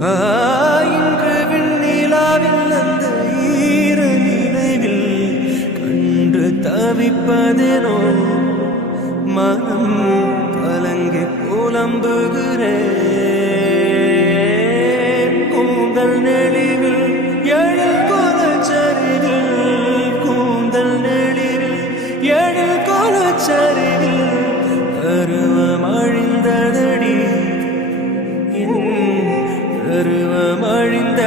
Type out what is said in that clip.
இன்று விண்ணிலாவில் அந்த ஈர நினைவில் கண்டு தவிப்பதேனோ மனம் கலங்கி புலம்புகிறேன் கூந்தல் நெளிவில் எழில் கோலச்சரிவில் கூந்தல் நெளிவில் எழில் கோலச்சரிவில் பருவம் அழிந்ததடி பருவம் அழிந்த